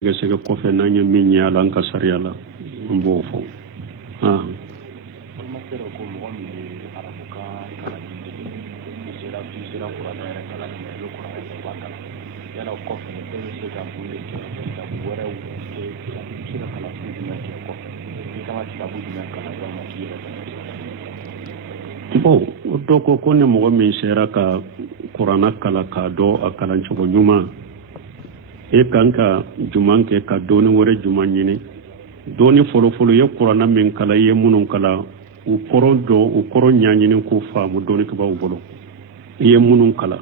sega kofe nanya minya lan ka sariala mbo fo ah bo doko ko ne mo min sera ka qur'ana kala ka do akalan chugo nyuma e kanka juman ke ka doni wore juman yini doni folo folo ye qur'ana min kala ye munun kala u koro nyanyini ku faamu doni ka bawo bolo ye munun kala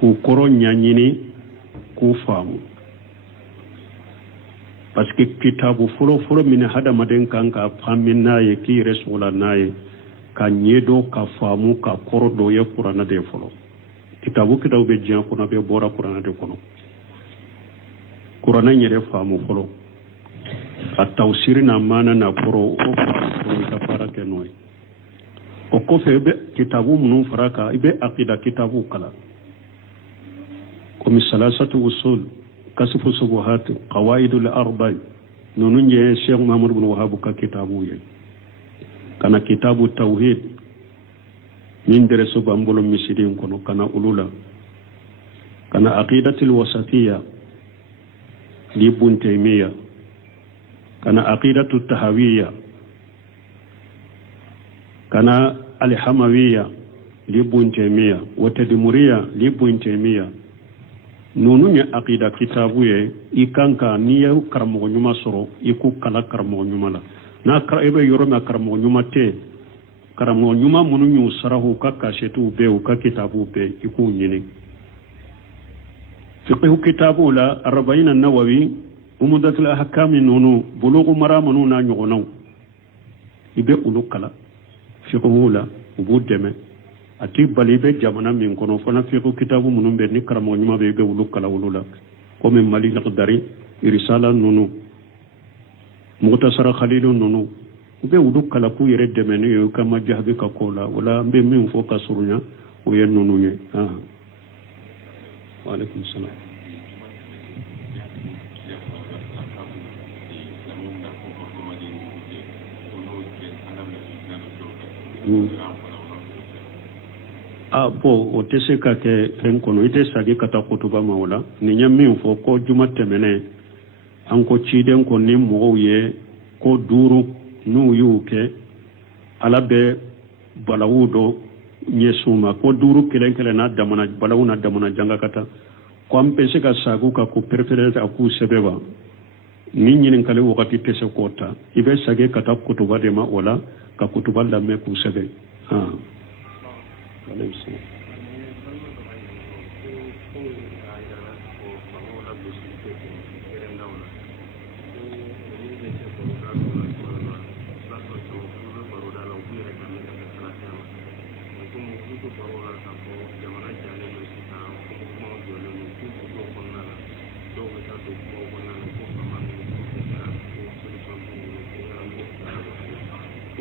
ku koro nyanyini ku faamu parce que kitabu folo min hada maden kanka faminna ye ki resula naye ka nyedo ka faamu ka koro do ye qur'ana de folo kitabu be jiyan kono be bora qur'ana de kono qur'ana nyere faamu folo a tawsir na mana na koro o ka fara ke noy o ko fe be kitabu munun faraka ibe aqida kitabu kala ko misalasatu usul kasfu subuhat qawaidul arba'i nonun je Sheikh Muhammad ibn Wahhab ka kitabu ye kana kitabu tauhid min dere so bambolo misidin kono kana ulula kana aqidatul wasatiyya li Ibn Taymiyyah kana aqidatut tahawiyya kana al-hamawiyya li Ibn Taymiyyah wa tadmuriyya li Ibn Taymiyyah nonu nya aqida kitabu ye ikanka niya karamo nyuma soro iku kala karamo nyuma la na ebe yoro na karamo nyuma te karamo nyuma munu nyu sarahu ka kashetu be u ka kitabu be iku nyini fiqhu kitabu la 40 an-nawawi umudatul ahkam nunu bulughu maramunu na nyugonaw ibe ulukala fiqhu la ubu deme ati balibe jamana min kono fana fiqhu kitabu munu be ni karamo nyuma be ulukala ulula ko min mali laqdari irisala nunu mutasara khalilun nunu ube wudu kala ku yere demene yo kama jahbe ka kola wala mbe min fo ka surunya o yen nonu nye wa alaikum salam bo o tese ka ke ren kono ite sagi kata kutuba mawla ni nyam min fo ko juma temene an ko ciden ko ni mo ye ko duru nu yuke ala be balawudo nyesuma ko duru kelen na damana balawuna damana janga kata ko ampese ka sagu ka ko preference aku sebeba ni nyinin kale wakati tese kota ibe sage kata kutuba de ma wala ka kutuba la me ku sebe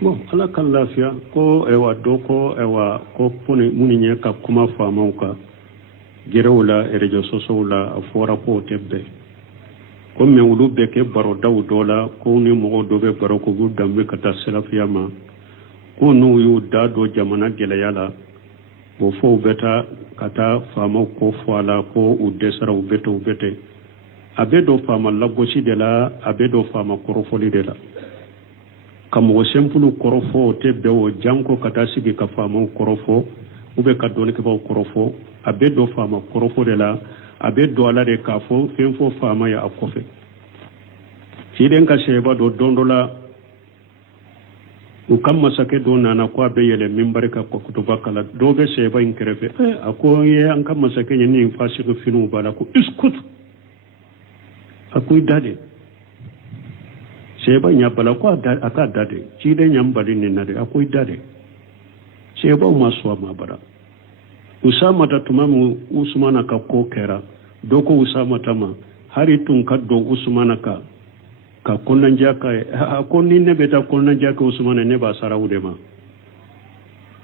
bon ala kan lafiya ko ewa doko ewa ko puni muninye ka kuma famauka girewula erejo sosowula afora ko tebbe ko me wulu be ke baro dawdola ko ni mo do be baro ko gudambe kata selafiya ma ko no yu dado jamana gelayala bo fo beta kata famau ko fala ko udesara ubete abedo fama lagosi de la abedo fama korofoli de la kamo sempulu korofo te bewo janko kata sigi ka fama korofo ube ka doni ke ba korofo abedo fama korofo de la abedo ala de kafo fenfo fama ya akofe siden ka sheba do dondola ukamma sake do nana ko be yele mimbare ka ko kutuba kala do be sheba in kerefe ako ye an kamma sake ni fasiku finu bala ko iskut akoy dade sheba nya bala ko aka dade ci de nyam bali ni nade akoy dade sheba maswa mabara usama tatumamu usmana ka ko kera doko usama tama hari tun kaddo usmana ka kunnan jaka ko ni ne beta kunnan jaka usmana ne ba sarawude ma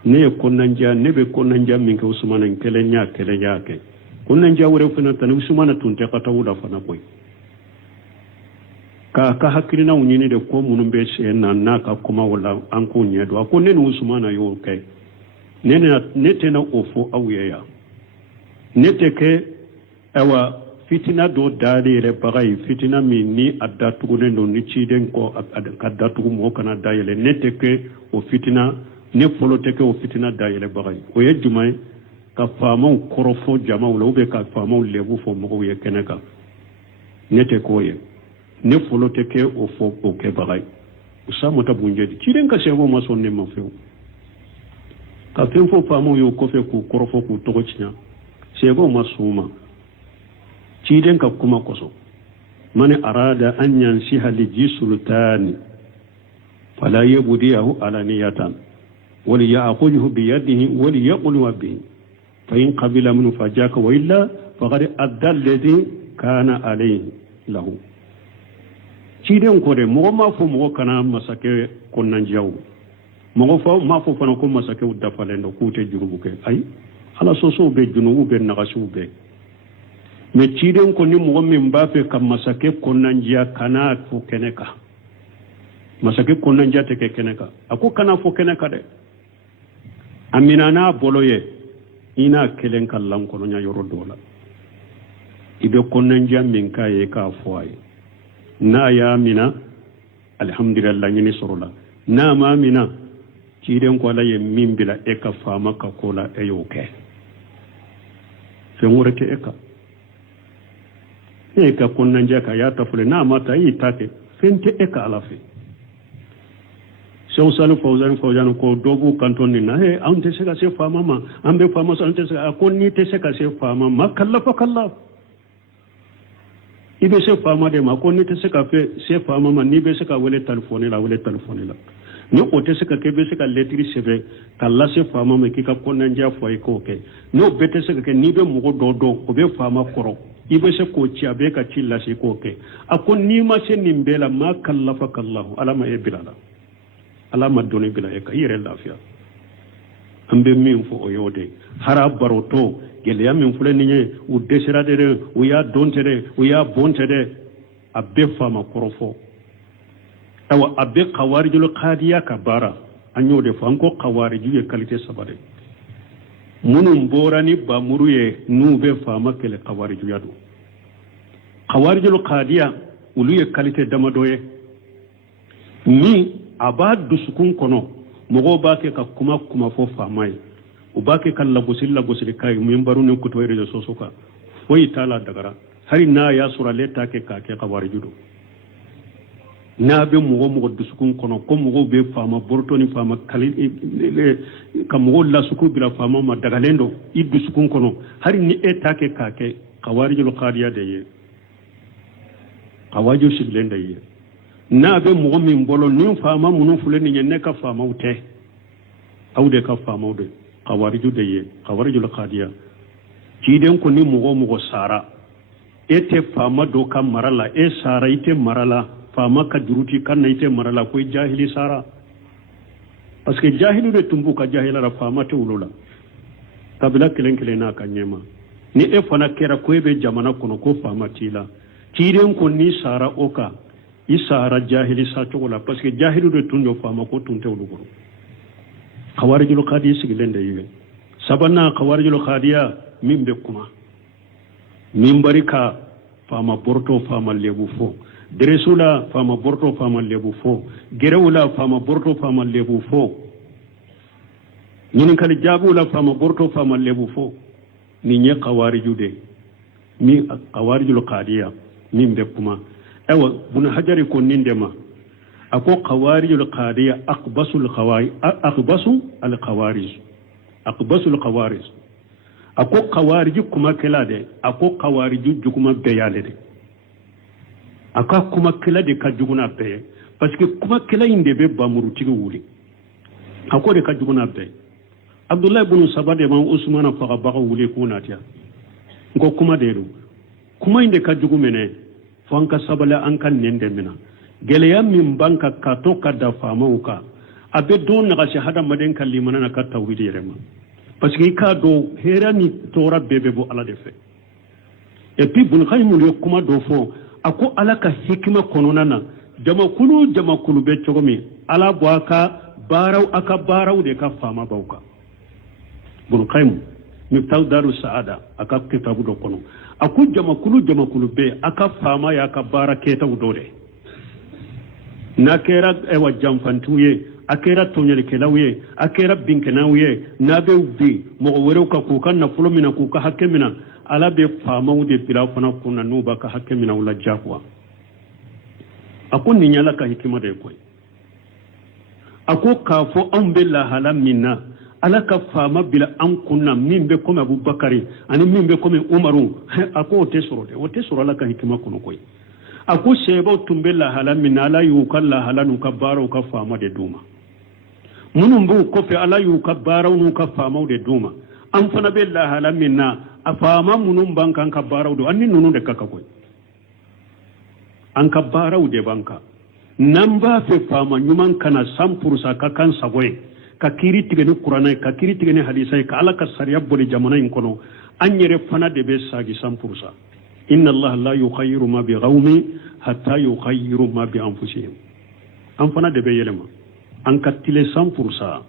ne kunnan ja ne be kunnan ja min ka usmana kele nya ke kunnan jawure fana tan usmana tunte kata wuda fana koy ka hakilina unyini de ko munum be na naka kuma wala an ko nyedo ko ne usmana yo kai nete na ofo awuya nete ke awa fitina do dalire bagay fitina min ni adda tugune no ni ciden ko adda tugu mo kana dayele nete ke o fitina ne folote ke o fitina dayele bagay o ye jumay ka famaw korofo jamaw lo be ka famaw lebu fo mo ye keneka nete ko ye ne folote ke o fo o ke bagay usamo tabunje ciden ka sebo maso ne mafew ka fen fo famaw yo ko fe ku korofo ku togo cinya sebo masuma ciden ka kuma koso man arada an yansiha li sultani fala yabdiyahu alaniyatan wal ya'khudhu bi yadihi wal yaqul bihi fa in qabila minhu fajaka wa illa faqad adda alladhi kana alayhi lahu ciden ko de mo ma fo mo kana masake konnan jaw mo fo ma fo fana ko masake udda falendo kute jurubuke ay ala soso be junubu be nagasu be me ciden ko ni mo min ba fe kam masake konnan jiya kana fo keneka masake konnan jiya te keneka ako kana fo keneka de amina na boloye ina kelen kallan kono nya yoro dola ibe konnan jiya min kaye ka fo ay na ya mina alhamdulillah ni sorola na ma mina ciden ko la ye min bila e ka fama ka kola e yoke fe ngorete eka eka kunnan jaka ya tafule na mata yi take fente eka alafi so salu fawzan ko dogu kanton ni na he an te seka se fama ma an be fama so an te seka ko ni te seka se fama ma kallafa kallaf ibe se fama de ma ko ni te seka fe se fama ma ni be seka wele telefone la ni o te seka ke be seka letri sebe kala se fama ma ki ka kunnan ja fo ko ke no be te seka ke ni be mugo dodo ko be fama koro ibe se ko ci abe ka ci la se ko ke akon ni ma se nimbela ma kallafa kallahu alama e bilala alama doni bila e ka yire lafiya ambe min fo o yode hara baroto gele ya min fule ni u desira de u ya donte de u ya bonte de abbe fama korofo awa abbe qawarijul qadiya kabara anyo de fanko qawariju e qualité sabade munum borani ba muruye nube fama kele qawariju yadu qawarijul qadiya uluye qualité damadoye ni abad dusukun kono mogo bake ka kuma fo famai ubake kan lagosil kai min barune kuto rejo sosoka foyi tala dagara hari na ya sura leta ke ka ke qawarijudo na be mogo dusukun kono ko mogo be fama bortoni fama kali ka mogo la suku bila fama ma dagalendo i dusukun kono hari ni eta ke ka ke qawarijul qadiya de ye qawaju siglenda ye na be mogo min bolo nin fama munun fuleni ne ka fama ute awde ka fama ute qawariju de ye qawarijul qadiya ciden ko ni mogo sara ete fama do kam marala e sara ite marala fama ka duruti kan ite marala ko jahili sara parce que jahilu de tumbu ka jahila ra fama te ulula kabila kelen na ka nyema ni e fana kera ko be jamana kono ko fama tila ciden ko ni sara oka isara jahili sa chola parce que jahilu de tunjo fama ko tunte ulugoro qawarijul qadiya sigilende yiwe sabana qawarijul qadiya min be kuma min barika fama borto fama lebu fo deresula fama borto fama lebu fo gerewula fama borto fama lebu fo ñinin kala jabula fama borto fama lebu fo ni ñe qawarijude mi qawarijul qadiya min be kuma ewa buna hajari ko nindema ako qawarijul qadiya aqbasul qawarij ako qawarij kuma kelade ako qawarij juguma beyale de aka kuma kelade ka juguna be parce que kuma kela inde be bamuru tigi wuli ako de ka juguna be abdullah ibn sabade man usmana faga baga wuli ko natia ngo kuma de do kuma inde ka jugumene fanka sabala an kan nende mina geleya min banka ka to ka da famauka abe don na shi hada maden kallimana na ka tawhid yerema parce que ka do herani tora bebe bo ala defe et puis bun khaymu yo kuma do fo ako alaka hikma kononana jamakulu be chogomi ala boaka baraw aka baraw de ka fama bawka bun khaymu miftaw daru saada aka kitabu do kono aku jamakulu be aka fama ya ka baraketa udore nakera ewa jamfantuye akera tonyali kelawye akera binkenawye nabe ubi mo wore ka ku kan na fulo mina ku ka hakemina ala be fama ude bila fana kuna nuba ka hakemina ula jakwa akon ni nyala ka hikima de koy ako ka fo an billa halam minna ala ka fama bila an kunna min be comme abubakari ani min be comme umaru ako te soro ala ka hikima kuno koy ako sebo tumbella halam minna ala yukalla halanu ka baro ka fama de duma munum bu ko fe ala yukabara nu ka fama de duma an fana billa halam minna afama munum bankan ka baro do anni nunu de kaka koy an ka baro de banka namba fe fama nyuman kana 100% ka kan sagoy ka kiri tigeni qur'ana ka kiri tigeni hadisa ka ala ka sariya boli jamana in kono anyere fana de be sagi 100%. inna allah la yukhayyiru ma bi qawmi hatta yukhayyiru ma bi anfusihim an fana de be yelema an ka tile 100%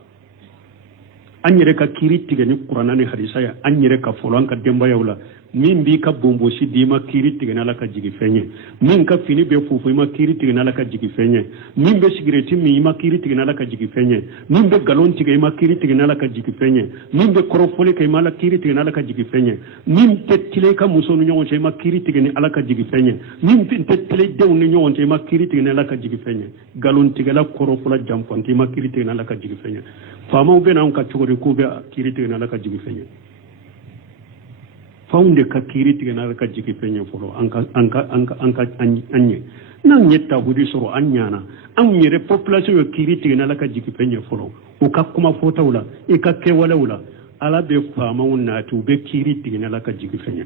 anyere ka kiri tigeni qur'ana ni hadisa ya anyere ka folo an ka demba yawla min bi ka bombo si di ma kiri tigeni ala ka jigi fenye min ka fini be fufu ma kiri tigeni ala ka jigi fenye min be sigareti mi ma kiri tigeni ala ka jigi fenye min be galon tigeni ma kiri tigeni ala ka jigi fenye min be korofole kay ma la kiri tigeni ala ka jigi fenye min tettile ka musonu nyongo che ma kiri tigeni ala ka jigi fenye min tettile dew ni nyongo che ma kiri tigeni ala ka jigi fenye galon tigela korofola jamfanti ma kiri tigeni ala ka jigi fenye fama ube na unka chogori kube kiri tigeni ala ka jigi fenye faunde ka kiri tigena ka jigi penye folo anka anye nan yetta hudi soro anyana an yere population yo kiri tigena ka jigi penye folo o ka kuma fota wala e ka ke wala wala ala be fama wonna to be kiri tigena ka jigi penye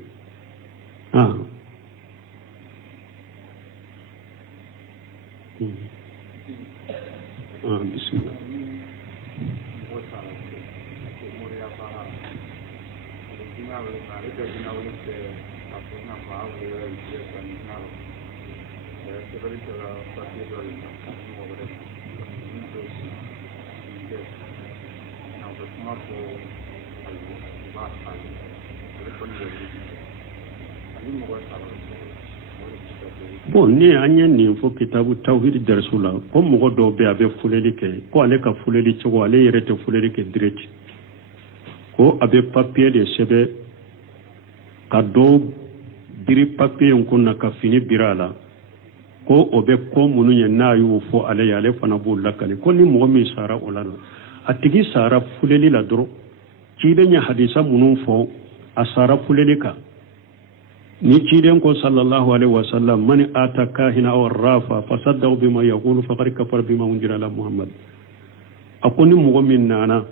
bismillah bon ni anya ni fo kitabu tawhid darsula ko mo do be abe fuleli ke ko ale ka fuleli ci ko ale yere te fuleli ke direct ko abe papier de sebe ka do biri papier on kunna ka fini birala ko obe ko munu ye na yu fo ale yale fana bo lakale ko ni mo mi sara olano atigi sara fuleli la doro ci de nya hadisa munu fo asara fuleli ka ni ci den ko sallallahu alaihi wasallam man ataka hina aw rafa fasaddahu bima yaqulu faqad kafara bima unzila ala muhammad akoni mo min nana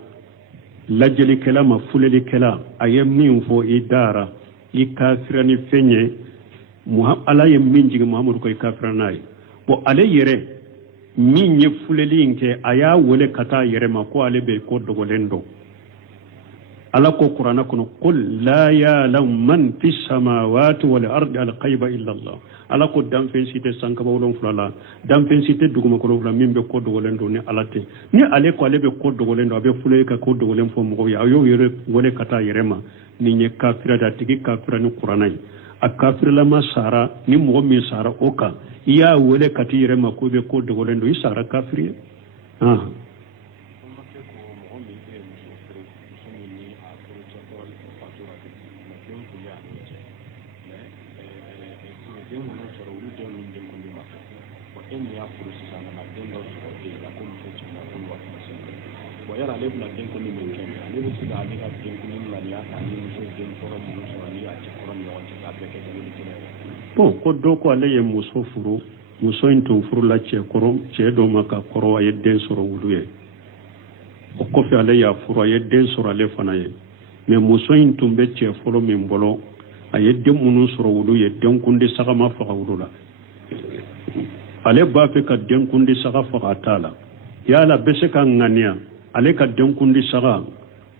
lajeli kelama fuleli kela ayem min fo idara i kafirani fenye ala yem min jigi muhammad ko kafiranayi bo ale yere min ye fuleli nke aya wole kata yere ma ko ale be ko dogolendo ala ko qur'ana kono qul la ya'lamu man fis samawati wal ardi al ghaiba illa allah ala ko dam fen cité sanka bawlon fulala dam fen cité duguma ko fula min be ko dogolendo ni alate ni ale ko ale be ko dogolendo abe fulay ka ko dogolen fo mo ya yo yere wole kata yere ma ni nye kafira da tigi kafira ni qur'ana a kafira la ma sara ni mo mi sara oka ya wole kati yere ma ko be ko dogolendo i sara kafiri bon ko do ko ale ye muso furu muso into furu la che koro che do maka koro ay den soro wuluye o ko fi ale ya furu ay den soro ale fana ye mais muso into be che folo min bolo ay den munu soro wuluye den kundi saka ma fa wulula ale ba fe ka den kundi saka fa tala ya la bese ka ngania ale ka den kundi saka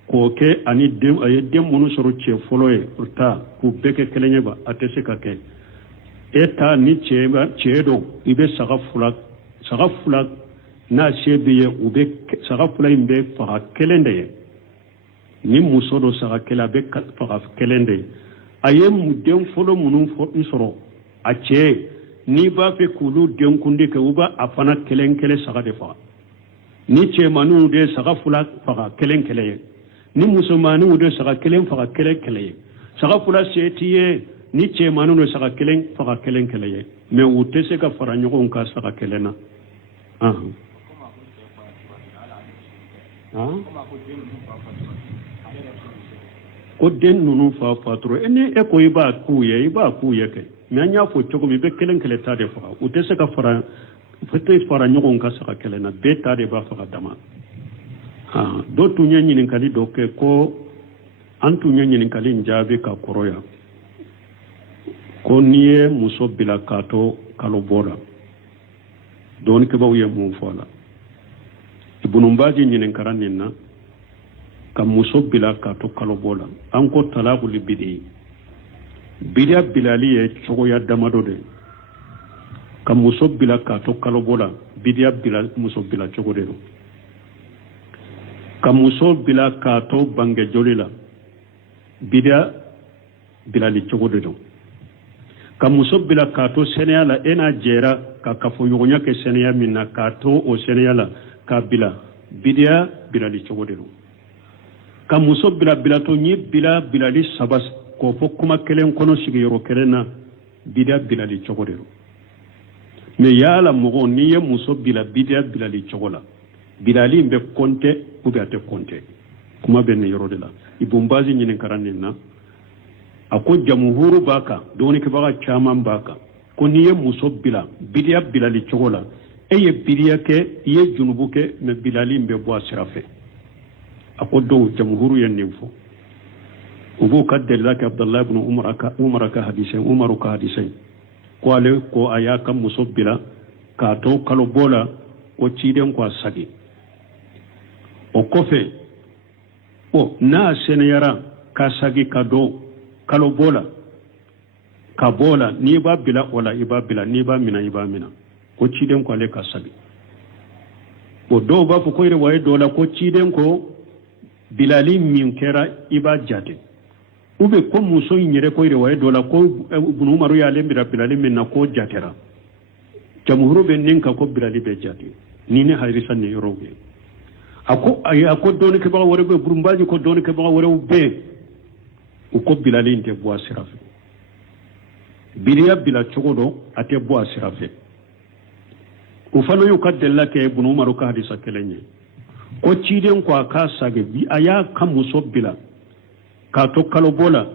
ko ke ani dem munu soro che foloye urta ku beke kelenye ba atese ka ke eta ni cheba chedo ibe saga fula na shebiye ube saga fula imbe fa kelende ni musodo saga kela be fa kelende ayem dem folo munu fo soro ache ni ba fe kulu dem kunde ke uba afana kelen kele saga de fa ni che manu de saga fula fa kelen kele ni musulmanu de saga kelen fa kelen kele saga fula setiye ni che manu de saga kelen fa kelen kele me utese ka fara nyogon ka saga kelena ko den nunu fa fatro ene e ko iba kuye ke nyanya fo chogo mi be kelen kele tade fa utese ka fara fete fara nyogon ka saga kelena be tade ba fa dama do tunya nyinin kali do ke ko an tunya nyinin kali njabe ka koroya ko niye muso bila kato kalo bola don ke bawo ye mu fola ibnu mbaji nyinin karanin na kam muso bila kato kalo bola an ko talabu libidi bidia bilali ye chogo ya damado de kam muso bila kato kalo bola bidia bila muso bila chogo de kam muso bila kato bange jolila bidia bilali chogo de kam muso bila kato seneyala ena jera ka kafo yogonya ke seneya minna kato o seneyala ka bila bidia bilali chogo de kam muso bila to ni bilali sabas ko fo kuma kelen kono sigi yoro kelena bidia bilali chogo de me yala mogo ni ye muso bidia bilali chogo la bilali mbe konte ubate konte kuma benne yoro de la ibumbazi nyinin karanin na ako jamhuru baka doni ke baka chaman baka ko ni ye muso bidia bilali chogo la eye bidia ke ye junubu ke me bilali mbe bo asirafe ako do jamhuru yen nimfo ubu kadella ka abdullah ibn umar ka hadisen ko ale ko ayaka muso ka to kalo bola ko ciden ko sagi o kofe o na seneyara ka sagi ka do kalo bola ka bola ni ba bila wala iba bila ni ba mina ko ciden ko ale ka sagi o do ba ko ire waye dola ko ciden ko bilali min kera iba jate ube ko muso nyere ko ire waye dola ko ibnu umaru ya lembira bilali min na ko jatera jamhuru ben ninka ko bilali be jate ni ne hayrisan ne yorobe ako doni ke ba wore be burumbaji ko doni ke ba wore be ko bilali inte bo asirafe bilia bila chogodo ate bo asirafe ufano yu kadella ke ibnu umaru ka hadisa kelenye ko ciden ko aka sage bi aya kam muso bila ka to kalo bola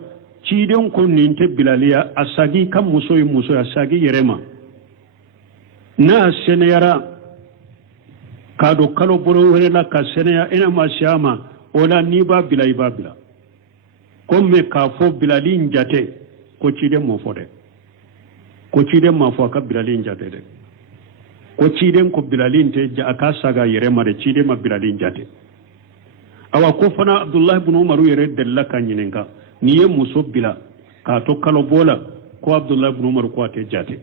ciden ko ninte bilaliya asagi kam muso asagi yerema na seneyara ka do kalo bolo wala ka seneya ina mashama ola ni ba bila comme ka fo bilali njate ko ciden mo fode ko ciden ma fo ka bilali njate de ko ciden ko bilali nte ja aka saga yerema de ciden ma bilali njate awa ko fana abdullah ibn umar yere dalla kanyininka ni ye muso bila ka to kalo bola ko abdullah ibn umar ko ate jate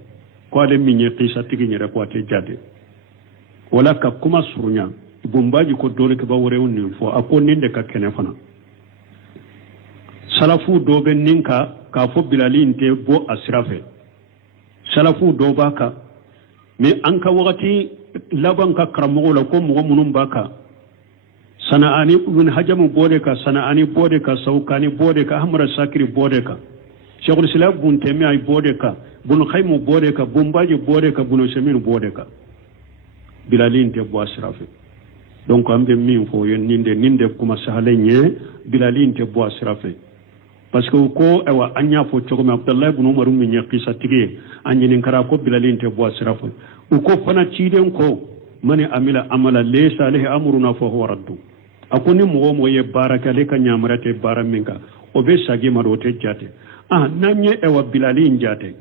ko ale minye qisa tigi nyere ko ate jate wala ka kuma surunya bumbaji ko dole ke ba wore wonni fo ako ninde ka kene fana salafu do ben ninka ka fo bilali nte bo asrafe salafu do baka me an ka wakati laban ka karamo la ko mo munum baka sana'ani ibn hajamu bode ka sana'ani bode ka saukani bode ka ahmad sakiri bode ka shaykhul islam bun taymiya ay bode ka bun khaymu bode ka bumbaji bode ka bun shamin bode ka bilalin te bo asrafe donc ambe min fo yen ninde kuma sahalenye bilalin te bo asrafe parce que ko ewa anya fo chogome abdallah ibn umar min yaqisa tige anyin kara ko bilalin te bo asrafe ko fana ciden ko mani amila amala laysa alayhi amruna fa huwa raddu akoni mo ye baraka le ka nyamarate baraminka o be sagi marote jate nanye ewa bilali njate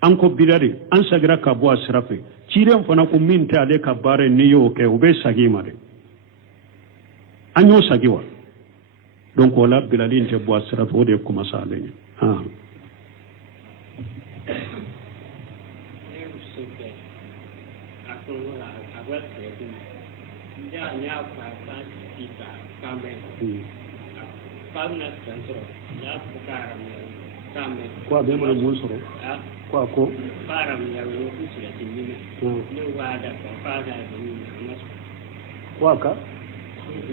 anko bilali an sagira ka bo asrafe ciden fana ko min ta le ka bare ni yo ke o be sagi mare anyo sagiwa donc wala bilalin te bo sira fo de kuma sale ha kwa be mo mo soro kwa ko param ya wo kusira tinina ne wada ko fada ni kwa ka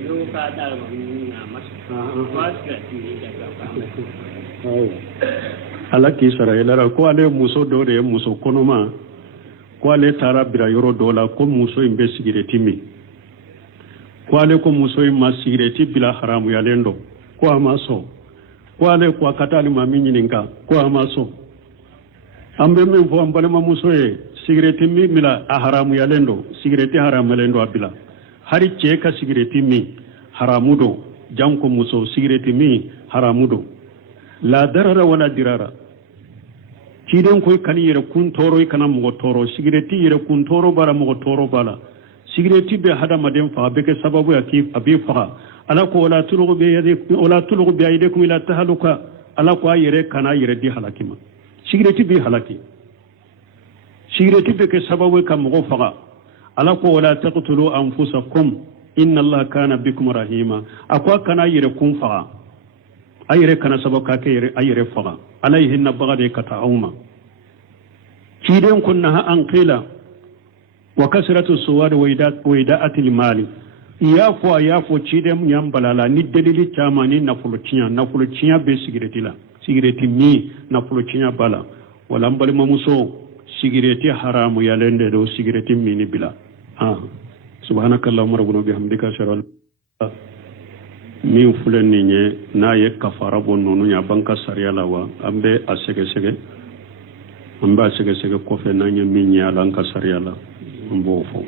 no fada ni na mas wasra tinina ka ala ki sara ila ko ale muso do de muso konoma ko ale tara bira yoro dola ko muso imbe sigireti mi ko ale ko muso imma sigireti bila haramu ya lendo ko amaso ko ale ko katali mami nyininka ko amaso ambe men fo ambale ma muso e sigireti mi mila a haramu ya lendo sigireti haramu lendo abila hari ce ka sigireti mi haramudo janko muso sigireti mi haramudo la darara wala dirara kiden koy kan yere kun toro kana mo toro sigireti yere kun toro bara mo toro bala sigireti be hada maden fa be ke sababu ya ki abi fa ala ko wala tulugu be yade wala tulugu be aydekum ila tahaluka ala ko yere kana yere di halakima sigireti be halaki sigireti be ke sababu ka mo fa ala ko wala taqtulu anfusakum inna allaha kana bikum rahima akwa kana yere kun fa ayere kana sabaka ke yere ayere fa alayhi nabagade kata auma kiden kunna ha an qila wa kasratu suwad waida'at al-mali yafo kiden nyam balala ni dalili chama ni nafulu cinya be sigireti mi nafulu cinya bala wala mbali mamuso sigireti haramu yalende do sigireti mi ni bila subhanakallahumma rabbuna bihamdika ashhadu an min fulen ni nye na ye kafara bon nonu nya banka sariya la wa ambe a sege sege ko fe na nya min nya lan ka sariya la mbo fo